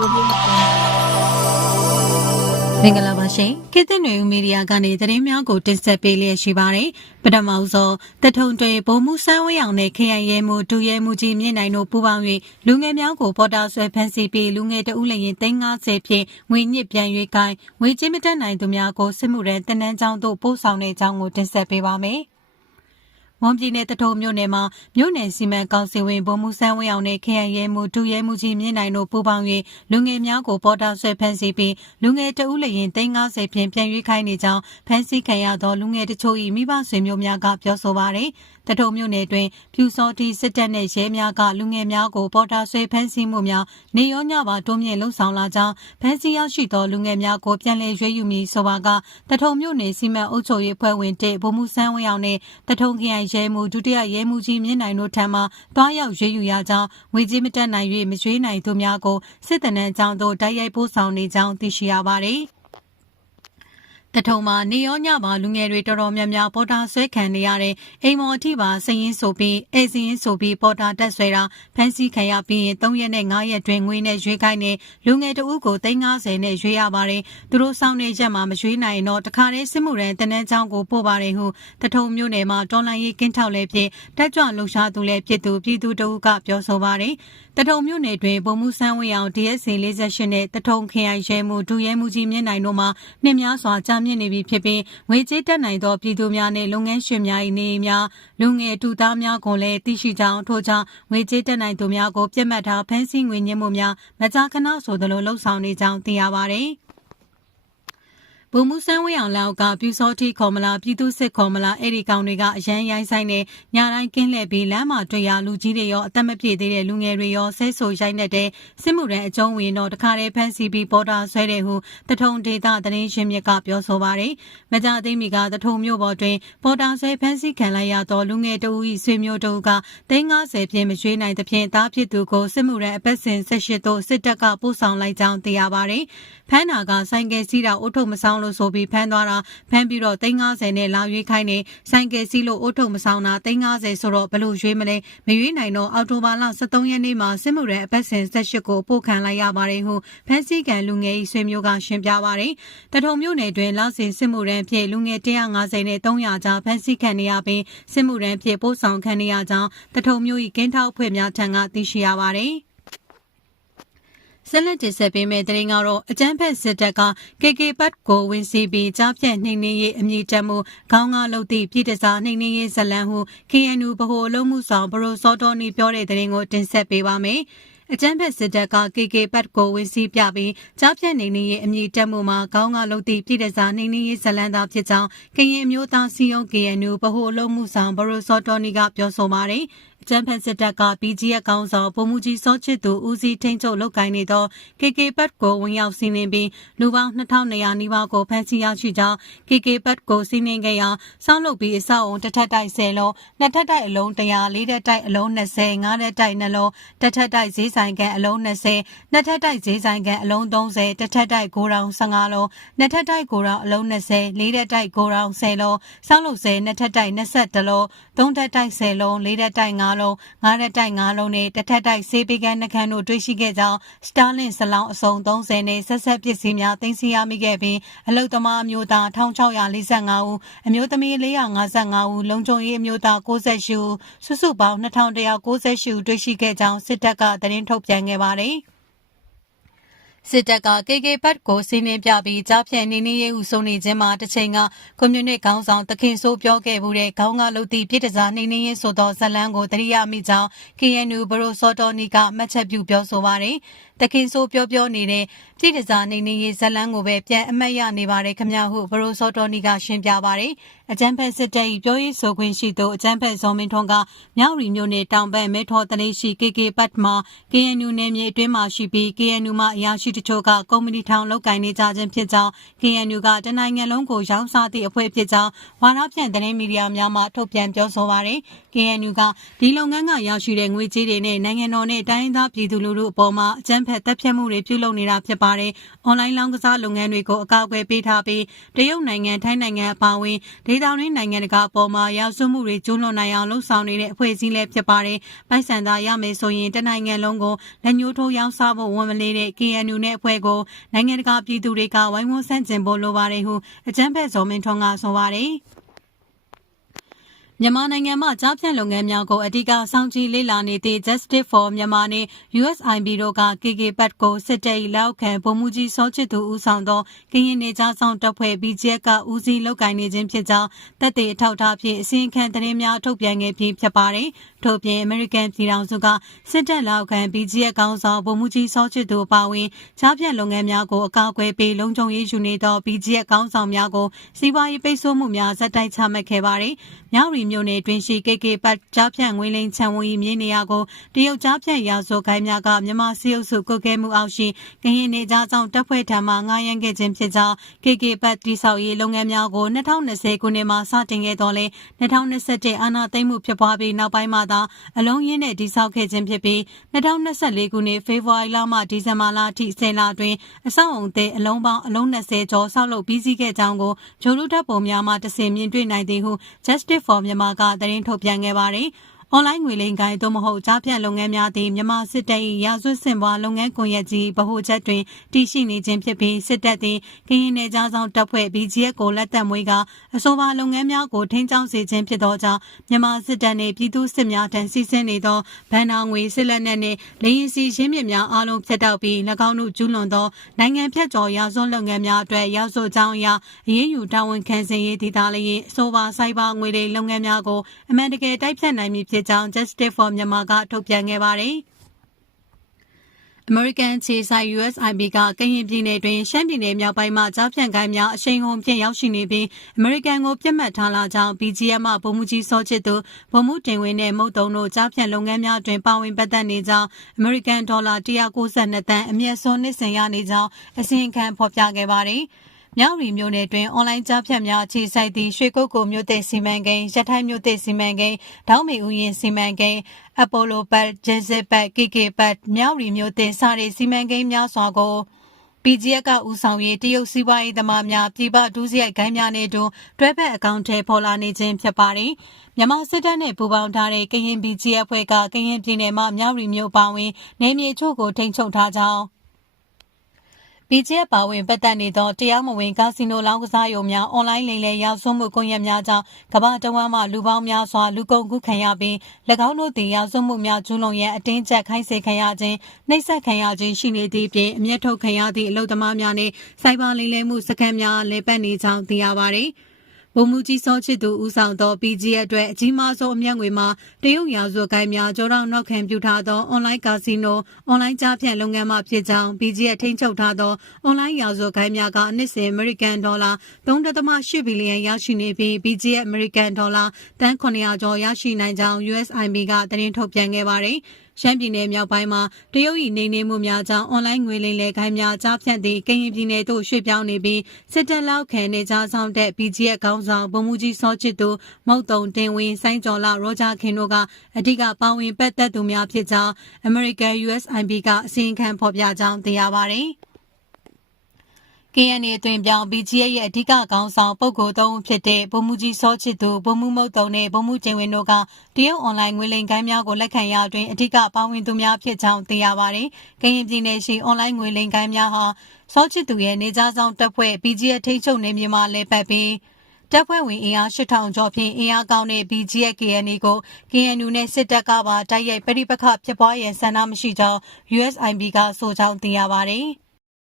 ကိုလေးကိုမင်္ဂလာပါရှင်ခေတ်သစ်နွေဦးမီဒီယာကနေသတင်းများကိုတင်ဆက်ပေးလျက်ရှိပါတယ်ပထမဆုံးတထုံတွေဗိုလ်မှူးဆန်းဝင်းအောင်နဲ့ခရိုင်ရဲမှုဒူရဲမှုကြီးမြင့်နိုင်တို့ပူးပေါင်း၍လူငယ်များကိုပေါ်တာဆွဲဖမ်းဆီးပြီးလူငယ်တဦးလည်းရင်350ဖြင့်ငွေညစ်ပြန်၍ကိုင်းငွေချင်းမတက်နိုင်သူများကိုစစ်မှုရန်တနန်းချောင်းသို့ပို့ဆောင်တဲ့အကြောင်းကိုတင်ဆက်ပေးပါမယ် မွန်ပြည်နယ်တထုံမြို့နယ်မှာမြို့နယ်စီမံကောင်စီဝင်ဗိုလ်မှူးဆန်းဝင်းအောင်နဲ့ခရိုင်ရဲမှုဒူရဲမှုကြီးမြင့်နိုင်တို့ပူးပေါင်း၍လူငယ်များကိုပေါ်တာဆွဲဖမ်းဆီးပြီးလူငယ်တဦးလည်းရင်350ဖြင့်ပြန်ရွေးခိုင်းနေကြောင်းဖမ်းဆီးခံရသောလူငယ်တချို့၏မိဘဆွေမျိုးများကပြောဆိုပါရယ်တထုံမြို့နယ်တွင်ဖြူစောတိစစ်တပ်နှင့်ရဲများကလူငယ်များကိုပေါ်တာဆွဲဖမ်းဆီးမှုများနေရောညပါတွန်းမြင့်လှုံ့ဆော်လာကြောင်းဖမ်းဆီးရရှိသောလူငယ်များကိုပြန်လည်ရွေးယူမည်ဆိုပါကတထုံမြို့နယ်စီမံအုပ်ချုပ်ရေးဖွဲ့ဝင်တစ်ဗိုလ်မှူးဆန်းဝင်းအောင်နှင့်တထုံခရိုင်ရဲမှူးဒုတိယရဲမှူးကြီးမြင့်နိုင်တို့ထံမှတွားရောက်ရွေးယူရကြောင်းငွေကြေးမတက်နိုင်၍မရွေးနိုင်သူများကိုစစ်တနန်းကြောင်းသို့တိုက်ရိုက်ပို့ဆောင်နေကြောင်းသိရှိရပါသည် တထုံမှာနေရောညပါလူငယ်တွေတော်တော်များများပေါ်တာဆွဲခံနေရတဲ့အိမ်မော်အထိပါစည်ရင်ဆိုပြီးအဲစည်ရင်ဆိုပြီးပေါ်တာတက်ဆွဲတာဖမ်းဆီးခံရပြီးရင်3ရက်နဲ့5ရက်တွင်ငွေနဲ့ရွေးခိုင်းနေလူငယ်တဦးကို350နဲ့ရွေးရပါတယ်သူတို့စောင်းနေချက်မှာမရွေးနိုင်တော့တခါတည်းစစ်မှုရန်တနန်းချောင်းကိုပို့ပါတယ်ဟုတထုံမြို့နယ်မှာတော်လိုင်းရေးကင်းထောက်လည်းဖြစ်တက်ကြွလှုပ်ရှားသူလည်းဖြစ်သူပြည်သူတအုပ်ကပြောဆိုပါတယ်တထုံမြို့နယ်တွင်ဗိုလ်မှူးဆန်းဝင်းအောင် DSC 48နဲ့တထုံခရိုင်ရဲမှုဒူရဲမှုကြီးမြင့်နိုင်တို့မှနှင်းများစွာကြာမြင့်နေပြီဖြစ်ပြီးငွေကြေးတက်နိုင်သောပြည်သူများနှင့်လုပ်ငန်းရှင်များ၏နေအိမ်များလူငယ်တူသားများကိုလည်းသိရှိကြောင်းထို့ကြောင့်ငွေကြေးတက်နိုင်သူများကိုပြတ်မှတ်ထားဖမ်းဆီးငွေညှစ်မှုများမကြာခဏဆိုသလိုလှုပ်ဆောင်နေကြောင်းသိရပါသည် ဘုံမှုဆန်းဝေးအောင်လောက်ကပြူစောတိခေါ်မလားပြည်သူစစ်ခေါ်မလားအဲ့ဒီကောင်တွေကအရန်ရိုင်းဆိုင်နေညတိုင်းကင်းလှည့်ပြီးလမ်းမှာတွေ့ရလူကြီးတွေရောအသက်မပြည့်သေးတဲ့လူငယ်တွေရောဆဲဆိုရိုက်နေတဲ့စစ်မှုရန်အကျုံးဝင်တော့တခါတည်းဖမ်းဆီးပြီးပေါ်တာဆွဲတယ်ဟုတထုံဒေသသတင်းရှင်မြစ်ကပြောဆိုပါတယ်။မကြသိမီကတထုံမြို့ပေါ်တွင်ပေါ်တာဆွဲဖမ်းဆီးခံလိုက်ရသောလူငယ်တဦး၏ဆွေမျိုးတဦးက350ဖြင့်မရွေးနိုင်သဖြင့်တားဖြစ်သူကိုစစ်မှုရန်အပတ်စဉ်18သို့စစ်တပ်ကပို့ဆောင်လိုက်ကြောင်းသိရပါတယ်။ဖမ်းနာကဆိုင်ကယ်စီးတာအုတ်ထုပ်မဆောင်လို့ဆိုပြီးဖမ်းသွားတာဖမ်းပြီးတော့350နဲ့လာရွေးခိုင်းနေဆိုင်ကယ်စီးလို့အုတ်ထုပ်မဆောင်တာ350ဆိုတော့ဘလို့ရွေးမလဲမရွေးနိုင်တော့အော်တိုဘာလ23ရက်နေ့မှာစစ်မှုရန်အပတ်စဉ်18ကိုပို့ခံလိုက်ရပါတယ်ဟုဖမ်းဆီးခံလူငယ်၏ဆွေမျိုးကရှင်းပြပါတယ်။တထုံမြို့နယ်တွင်လောက်စင်စစ်မှုရန်ဖြင့်လူငယ်150နဲ့300ကြားဖမ်းဆီးခံနေရပြီးစစ်မှုရန်ဖြင့်ပို့ဆောင်ခံနေရကြောင်းတထုံမြို့၏ကင်းထောက်အဖွဲ့များထံကသိရှိရပါတယ်။ ဆက်လက်တင်ဆက်ပေးမယ့်သတင်းကတော့အကြမ်းဖက်စစ်တပ်က KK ပတ်ကိုဝင်စီပြီးကြားဖြတ်နှိမ်နင်းရေးအမည်တက်မှုခေါင်းကားလုပ်သည့်ပြည်တစားနှိမ်နင်းရေးဇလံဟု KNU ဗဟိုအလုံးမှုဆောင်ဘရိုစောတော်နီပြောတဲ့သတင်းကိုတင်ဆက်ပေးပါမယ်။အကြမ်းဖက်စစ်တပ်က KK ပတ်ကိုဝင်စီပြပြီးကြားဖြတ်နေနေရဲ့အမည်တက်မှုမှာခေါင်းကလုပ်သည့်ပြည်တစားနေနေရေးဇလန်သာဖြစ်ကြောင်းကရင်အမျိုးသားစီယုံ KNU ဗဟိုအလုံးမှုဆောင်ဘရိုစောတော်နီကပြောဆိုပါတယ်။အကြမ်းဖက်စစ်တပ်က BGF ကောင်းဆောင်ဗိုလ်မှူးကြီးစောချစ်သူဦးစီးထိန်းချုပ်လုပ်ကိုင်နေသော KK ပတ်ကိုဝင်ရောက်စီးနင်းပြီးလူပေါင်း2200နီးပါးကိုဖမ်းဆီးရရှိကြောင်း KK ပတ်ကိုစီးနင်းခဲ့ရာစောင်းလုပ်ပြီးအဆောက်အုံတစ်ထပ်တိုက်10လုံးနှစ်ထပ်တိုက်အလုံး100လေးထပ်တိုက်အလုံး20ငါးထပ်တိုက်နှလုံးတစ်ထပ်တိုက်ဈေးဆိုင်ကန်အလုံး20နှစ်ထပ်တိုက်ဈေးဆိုင်ကန်အလုံး30တစ်ထပ်တိုက်ဂိုရောင်15လုံးနှစ်ထပ်တိုက်ဂိုရောင်အလုံး20လေးထပ်တိုက်ဂိုရောင်10လုံးစောင်းလုပ်10နှစ်ထပ်တိုက်20လုံးသုံးထပ်တိုက်10လုံးလေးထပ်တိုက်5လုံးငါးထပ်တိုက်5လုံးနဲ့တစ်ထပ်တိုက်ဆေးပေးကန်းနှခမ်းတို့တွေ့ရှိခဲ့ကြောင်းစတာလင်စလောင်းအစုံ30နဲ့ဆက်ဆက်ပစ္စည်းများသိမ်းဆည်းရမိခဲ့ပြီးအလုတ်သမားအမျိုးသား1645ဦးအမျိုးသမီး455ဦးလုံခြုံရေးအမျိုးသား68ဦးစုစုပေါင်း2198ဦးတွေ့ရှိခဲ့ကြောင်းစစ်တပ်ကသတင်းထုတ်ပြန်ခဲ့ပါတယ်။ စစ်တပ်က KK ဘတ်ကိုစီးနှင်းပြပြီးကြားဖြတ်နေနေရေးဟုဆိုနေခြင်းမှာတစ်ချိန်ကကွန်မြူနစ်ခေါင်းဆောင်တခင်ဆိုးပြောခဲ့မှုတဲ့ခေါင်းကလုတ်သည့်ပြည်တစားနေနေရေးဆိုသောဇလန်းကိုတရိယာမိကြောင်း KNU ဘရိုစောတော်နီကမှတ်ချက်ပြုပြောဆိုပါတယ်တခင်ဆိုးပြောပြောနေတဲ့ပြည်တစားနေနေရေးဇလန်းကိုပဲပြန်အမှတ်ရနေပါတယ်ခမဟုဘရိုစောတော်နီကရှင်းပြပါတယ် အကြမ်းဖက်စစ်တပ်၏ပြောရေးဆိုခွင့်ရှိသူအကြမ်းဖက်ဇော်မင်းထွန်းကမြောက်ရီမြို့နယ်တောင်ဘက်မဲထော်တလေးရှိ KK ပတ်မှာ KNU နယ်မြေအတွင်းမှာရှိပြီး KNU မှအရာရှိတချို့ကကုမ္ပဏီထောင်လုပ်ကိုင်နေကြခြင်းဖြစ်ကြောင်း KNU ကတနိုင်ငံလုံးကိုရောင်းစားသည့်အဖွဲ့ဖြစ်ကြောင်းဝါဒဖြန့်သတင်းမီဒီယာများမှထုတ်ပြန်ပြောဆိုပါတယ်။ KNU ကဒီလုပ်ငန်းကရရှိတဲ့ငွေကြေးတွေနဲ့နိုင်ငံတော်နဲ့တိုင်းရင်းသားပြည်သူလူထုအပေါ်မှာအကြမ်းဖက်တပ်ဖြတ်မှုတွေပြုလုပ်နေတာဖြစ်ပါတယ်။အွန်လိုင်းလောင်းကစားလုပ်ငန်းတွေကိုအကာအကွယ်ပေးထားပြီးတရုတ်နိုင်ငံထိုင်းနိုင်ငံအပါအဝင်ဒေဒေတာရင်းနိုင်ငံတကာအပေါ်မှာရာဇဝမှုတွေကျူးလွန်နိုင်အောင်လှုံ့ဆော်နေတဲ့အဖွဲ့အစည်းလည်းဖြစ်ပါတယ်။ပိုက်ဆံသားရမယ်ဆိုရင်တနိုင်ငံလုံးကိုလက်ညှိုးထိုးရောင်းစားဖို့ဝန်မလေးတဲ့ KNU နဲ့အဖွဲ့ကိုနိုင်ငံတကာပြည်သူတွေကဝိုင်းဝန်းဆန့်ကျင်ဖို့လိုပါတယ်ဟုအကြံဖက်ဇော်မင်းထွန်းကဆိုပါတယ်။ မြန်မာနိုင်ငံမှာကြားဖြတ်လုပ်ငန်းများကိုအဓိကစောင့်ကြည့်လေ့လာနေသည့် Justice for Myanmar နှင့် USIB တို့က KK-PAT ကိုစစ်တပ်၏လက်အောက်ခံဗိုလ်မှူးကြီးစောချစ်သူဦးဆောင်သောကရင်နေကြားဆောင်တပ်ဖွဲ့ BGF ကဦးစီးလုပ်ကိုင်နေခြင်းဖြစ်ကြောင်းတပ်တွေအထောက်အထားဖြင့်အစီရင်ခံသတင်းများထုတ်ပြန်ခဲ့ပြီးဖြစ်ပါတယ်။ထို့ပြင် American ပြည်ထောင်စုကစစ်တပ်လက်အောက်ခံ BGF ကောင်းဆောင်ဗိုလ်မှူးကြီးစောချစ်သူအပါအဝင်ကြားဖြတ်လုပ်ငန်းများကိုအကောက်အကွယ်ပေးလုံခြုံရေးယူနေသော BGF ကောင်းဆောင်များကိုစီးပွားရေးပိတ်ဆို့မှုများဇက်တိုက်ချမှတ်ခဲ့ပါတယ်။မြောက်ရီမြို့နယ်တွင်ရှိ KK ပတ်ကြားဖြန့်ငွေလိမ်ချံဝီမြေနေရာကိုတရုတ်ကြားဖြန့်ရာဇဝခိုင်းများကမြန်မာစီအုပ်စုကုတ်ကဲမှုအောက်ရှိကရင်နေကြားဆောင်တပ်ဖွဲ့ထံမှငားရမ်းခဲ့ခြင်းဖြစ်ကြောင်း KK ပတ်တိဆောက်ရေးလုပ်ငန်းများကို2020ခုနှစ်မှာစတင်ခဲ့တော်လဲ2021အာဏာသိမ်းမှုဖြစ်ပွားပြီးနောက်ပိုင်းမှာသာအလုံးရင်းနဲ့တိဆောက်ခဲ့ခြင်းဖြစ်ပြီး2024ခုနှစ်ဖေဖော်ဝါရီလမှဒီဇင်ဘာလအထိ10လအတွင်းအဆောက်အုံသစ်အလုံးပေါင်းအလုံး20ကျော်ဆောက်လုပ်ပြီးစီးခဲ့ကြောင်းကိုဂျိုလူတပ်ပုံများမှတစင်မြင်တွေ့နိုင်သည်ဟု Justice for Myanmar ကသတင်းထုတ်ပြန်ခဲ့ပါတယ်။ အွန်လိုင်းငွေလိမ်ကိုင်းသို့မဟုတ်ကြားဖြတ်လုပ်ငန်းများသည်မြန်မာစစ်တပ်၏ရာဇဝတ်စင်ပွားလုပ်ငန်းကွန်ရက်ကြီးဗဟိုချက်တွင်တည်ရှိနေခြင်းဖြစ်ပြီးစစ်တပ်သည်ကရင်နယ်ကြားဆောင်တပ်ဖွဲ့ BGF ကိုလက်သက်မွေးကအဆိုပါလုပ်ငန်းများကိုထိန်းကျောင်းစေခြင်းဖြစ်သောကြောင့်မြန်မာစစ်တပ်နှင့်ပြည်သူစစ်များထံစီစဉ်နေသောဗန်နာငွေစစ်လက်နက်နှင့်လေရင်စီရင်းမြစ်များအားလုံးဖျက်တောက်ပြီး၎င်းတို့ကျူးလွန်သောနိုင်ငံဖြတ်ကျော်ရာဇဝတ်လုပ်ငန်းများအတွက်ရာဇဝတ်ကြောင်းအရာအရေးယူတာဝန်ခံစေရေးဒေသလေးအဆိုပါစိုက်ဘာငွေလိမ်လုပ်ငန်းများကိုအမှန်တကယ်တိုက်ဖြတ်နိုင်မည်ဖြစ်ကြောင်း Justice for Myanmar ကထုတ်ပြန်ခဲ့ပါတယ်။ American ခြေဆိုင် USIB ကကရင်ပြည်နယ်တွင်ရှမ်းပြည်နယ်မြောက်ပိုင်းမှကြားဖြန့်ကိုင်းများအရှိန်ဟုန်ဖြင့်ရောက်ရှိနေပြီး American ကိုပြစ်မှတ်ထားလာကြောင်း BGM မှဗိုလ်မှူးကြီးစောချစ်သူဗိုလ်မှူးတင်ဝင်းနဲ့မုတ်တုံတို့ကြားဖြန့်လုပ်ငန်းများတွင်ပါဝင်ပတ်သက်နေကြောင်း American ဒေါ်လာ192တန်အမျက်စွန်းနှစ်စဉ်ရနေကြောင်းအစီရင်ခံဖော်ပြခဲ့ပါတယ်။ မြောက်ရီမြို့နယ်တွင်အွန်လိုင်းကြားဖြတ်များအခြေစိုက်သည့်ရွှေကုတ်ကိုမြို့သစ်စီမံကိန်းရထိုင်းမြို့သစ်စီမံကိန်းဒေါင်းမီဦးရင်စီမံကိန်းအပိုလိုပတ်ဂျက်စစ်ပတ်ကီကီပတ်မြောက်ရီမြို့သစ်စတဲ့စီမံကိန်းများစွာကို PGF ကဦးဆောင်ရေးတရုတ်စီးပွားရေးသမားများပြည်ပဒုစရိုက်ဂိုင်းများနဲ့တူတွဲဖက်အကောင့်ထဲပေါ်လာနေခြင်းဖြစ်ပါတယ်။မြန်မာစစ်တပ်နဲ့ပူးပေါင်းထားတဲ့ကရင် PGF ဖွဲ့ကကရင်ပြည်နယ်မှာမြောက်ရီမြို့ပါဝင်နေမြေချို့ကိုထိန်းချုပ်ထားကြောင်း BGF ပါဝင်ပတ်သက်နေသောတရားမဝင်ကာစီနိုလောင်းကစားရုံများအွန်လိုင်းလိမ်လည်ရောက်စွမှုကွန်ရက်များကြောင့်ကမ္ဘာတဝန်းမှလူပေါင်းများစွာလူကုန်ကူးခံရပြီး၎င်းတို့သည်ရောက်စွမှုများကျူးလွန်ရန်အတင်းကျပ်ခိုင်းစေခံရခြင်းနှိပ်စက်ခံရခြင်းရှိနေသည့်ပြင်အမျက်ထုတ်ခံရသည့်အလုသမားများနှင့်စိုက်ဘာလိမ်လည်မှုစခန်းများလည်းပတ်နေကြောင်းသိရပါသည်။ ဗိုလ်မှူးကြီးစောချစ်သူဦးဆောင်သော PGF အတွက်အကြီးမားဆုံးအမြတ်ငွေမှာတရုတ်ရာဇဝတ်ကိုင်းများကြောတော့နောက်ခံပြုထားသောအွန်လိုင်းကာစီနိုအွန်လိုင်းကြားဖြန့်လုပ်ငန်းမှဖြစ်ကြောင်း PGF ထိန်းချုပ်ထားသောအွန်လိုင်းရာဇဝတ်ကိုင်းများကနှစ်စဉ် American ဒေါ်လာ3.8ဘီလီယံရရှိနေပြီး PGF American ဒေါ်လာတန်း900ကျော်ရရှိနိုင်ကြောင်း USIB ကသတင်းထုတ်ပြန်ခဲ့ပါတယ်။ ရှမ်းပြည်နယ်မြောက်ပိုင်းမှာတရုတ်၏နေနေမှုများကြောင့်အွန်လိုင်းငွေလိမ်လည်ခိုင်းများကြားဖြတ်သည့်ကရင်ပြည်နယ်သို့ရွှေ့ပြောင်းနေပြီးစစ်တပ်လောက်ခံနေကြဆောင်တဲ့ BGF ခေါင်းဆောင်ဗိုလ်မှူးကြီးစောချစ်သူမုတ်တုံတင်ဝင်းစိုင်းကျော်လာရောဂျာခင်တို့ကအဓိကပါဝင်ပတ်သက်သူများဖြစ်ကြောင်း American USIB ကအစီရင်ခံဖော်ပြကြောင်းသိရပါဗျ။ KNA အတွင်ပြောင်း BGA ရဲ့အဓိကခေါင်းဆောင်ပုဂ္ဂိုလ်သုံးဦးဖြစ်တဲ့ဗိုလ်မှူးကြီးစောချစ်သူဗိုလ်မှူးမုတ်တုံနဲ့ဗိုလ်မှူးကျင်ဝင်းတို့ကတရုတ်အွန်လိုင်းငွေလိမ်ကိုင်းများကိုလက်ခံရအတွင်အဓိကပါဝင်သူများဖြစ်ကြောင်းသိရပါတယ်။ကရင်ပြည်နယ်ရှိအွန်လိုင်းငွေလိမ်ကိုင်းများဟာစောချစ်သူရဲ့နေကြားဆောင်တပ်ဖွဲ့ BGA ထိန်းချုပ်နေမြေမှာလဲပတ်ပြီးတပ်ဖွဲ့ဝင်အင်အား8000ကျော်ဖြင့်အင်အားကောင်းတဲ့ BGF KNA ကို KNU နဲ့စစ်တပ်ကပါတိုက်ရိုက်ပဋိပက္ခဖြစ်ပွားရန်ဆန္ဒမရှိကြောင်း USIB ကဆိုကြောင်းသိရပါတယ်။